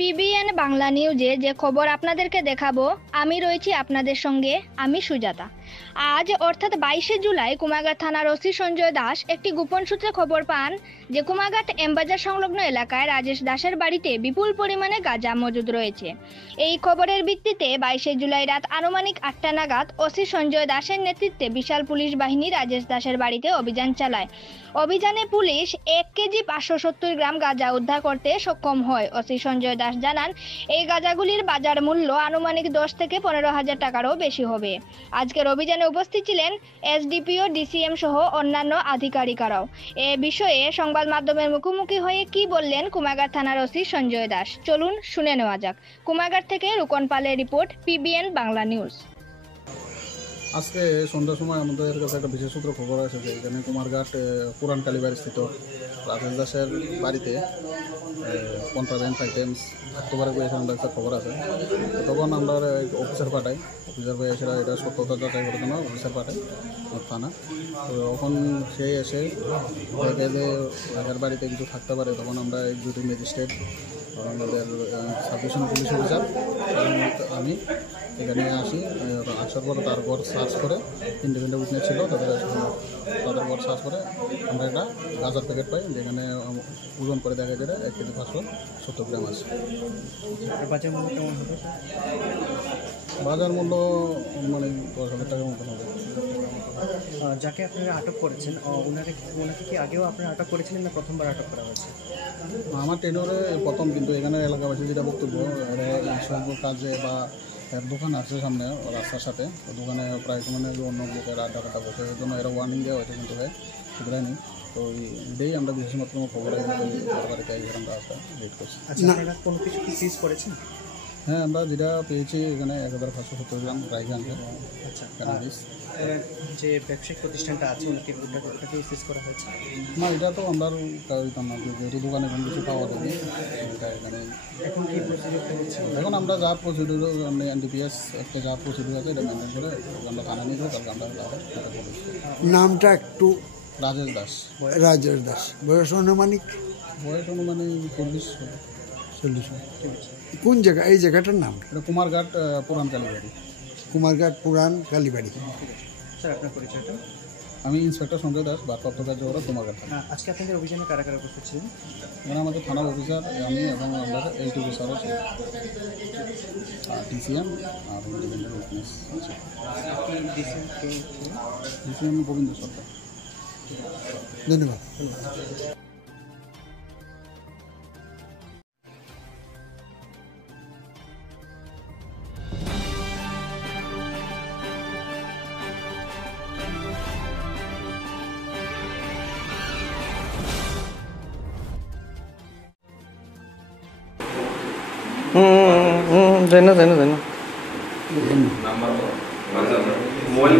PBN Bangla নিউজে যে খবর আপনাদেরকে দেখাবো, আমি রয়েছি আপনাদের সঙ্গে, আমি সুজাতা। আজ অর্থাৎ 22শে জুলাই কুমারঘাট থানার ওসি সঞ্জয় দাস একটি গোপন সূত্রে খবর পান যে কুমারঘাট এমবাজার সংলগ্ন এলাকায় রাজেশ দাসের বাড়িতে বিপুল পরিমাণে গাঁজা মজুদ রয়েছে। এই খবরের ভিত্তিতে 22শে জুলাই রাত আনুমানিক 8টা নাগাদ ওসি সঞ্জয় দাসের নেতৃত্বে বিশাল পুলিশ বাহিনী রাজেশ দাসের বাড়িতে অভিযান চালায়। অভিযানে পুলিশ 1 কেজি 570 গ্রাম গাঁজা উদ্ধার করতে সক্ষম হয়। ওসি সঞ্জয় দাস জানান, এই গাঁজাগুলির বাজার মূল্য আনুমানিক 10 থেকে 15,000 টাকারও বেশি হবে। আজকের অভিযানে উপস্থিত ছিলেন এসডিপিও, ডিসিএম সহ অন্যান্য আধিকারিকরাও। এ বিষয়ে সংবাদ মাধ্যমের মুখোমুখি হয়ে কি বললেন কুমারঘাট থানার ওসি সঞ্জয় দাস, চলুন শুনে নেওয়া যাক। কুমারঘাট থেকে রুকন পালের রিপোর্ট, পিবিএন বাংলা নিউজ। আজকে সন্ধ্যার সময় আমাদের কাছে একটা বিশেষ সূত্র খবর আছে যে এখানে কুমারঘাট পুরান কালীবাড়ি স্থিত রাজেশ দাসের বাড়িতে কন্ট্রাব্যান্ড আইটেমস থাকতে পারে বলে এখানে একটা খবর আছে। তখন আমরা অফিসার পাঠাই, অফিসার ভাই এসে এটা সত্যতা যাচাই করার জন্য অফিসার পাঠাই থানা। তো তখন সে এসে দেখে যে রাজার বাড়িতে কিছু থাকতে পারে, তখন আমরা এক্সিকিউটিভ ম্যাজিস্ট্রেট, আমাদের সাবডিভিশন পুলিশ অফিসার আমি এখানে আসি। আসার পরে তার ঘর সার্চ করে ইন্ডিপেন্ডেন্ট উইটনেস ছিল, তাদের ঘর সার্চ করে আমরা একটা গাঁজার প্যাকেট পাই, যেখানে ওজন করে দেখা যায় 1 কেজি 570 গ্রাম আছে। বাজার মূল্য কেমন হবে? বাজার মূল্য মানে 10,000 টাকার মতন হবে। যাকে আপনারা আটক করেছেন ওনাকে কি আগেও আপনারা আটক করেছিলেন না প্রথমবার আটক করা হয়েছে? আমার টেনরে প্রথম, কিন্তু এখানে এলাকাবাসী যেটা বক্তব্য, সব কাজে বা দোকান আছে সামনে রাস্তার সাথে, দোকানে প্রায় মানে অন্য লোকের আড্ডা বসে, এর জন্য এরা ওয়ার্নিং দেওয়া হয়েছে, কিন্তু শুধরায়নি। তো এটাই আমরা বিশেষ মাত্র খবর বাড়িতে আমরা ওয়েট করছি। আপনারা কোনো কিছু কি সিজ করেছেন? হ্যাঁ, আমরা যেটা পেয়েছি এখানে 1570 গ্রাম রাইগান। আচ্ছা, যে ব্যবসায়িক প্রতিষ্ঠানটা আছে ওটাকে সিজ করা হয়েছে? না, এটা তো আমরা দিতাম না, যেহেতু দোকানে কোনো কিছু পাওয়া যাবে। এখানে এখন কি প্রসিডিউর হচ্ছে? এখন আমরা যা প্রসিডিউর এনডিপিএস যা প্রসিডিউর আছে এটা মেনটেন করে আমরা থানা নিয়ে যাবো। কালকে আমরা নামটা একটু রাজেশ দাস। রাজেশ দাস, বয়স অনুমানিক 40। কোন জায়গা? এই জায়গাটার নাম? এটা কুমারঘাট পুরান কালীবাড়ি। কুমারঘাট পুরান কালীবাড়ি। স্যার, আপনার পরিচয়টা? আমি ইন্সপেক্টর সঞ্জয় দাস, ভারপ্রাপ্ত কার্যকর কুমারঘাট থানা। আজকে আপনাদের অভিযানে কারা কারা উপস্থিত ছিলেন? এখানে আমাদের থানার অফিসার, আমি এবং আমাদের এইট অফিসারও ছিল, ডিসিএম আর ইন্ডিপেন্ডেন্ট উইটনেস আছে। ডিসিএম গোবিন্দ সরকার। ধন্যবাদ। দেন না মোবাইল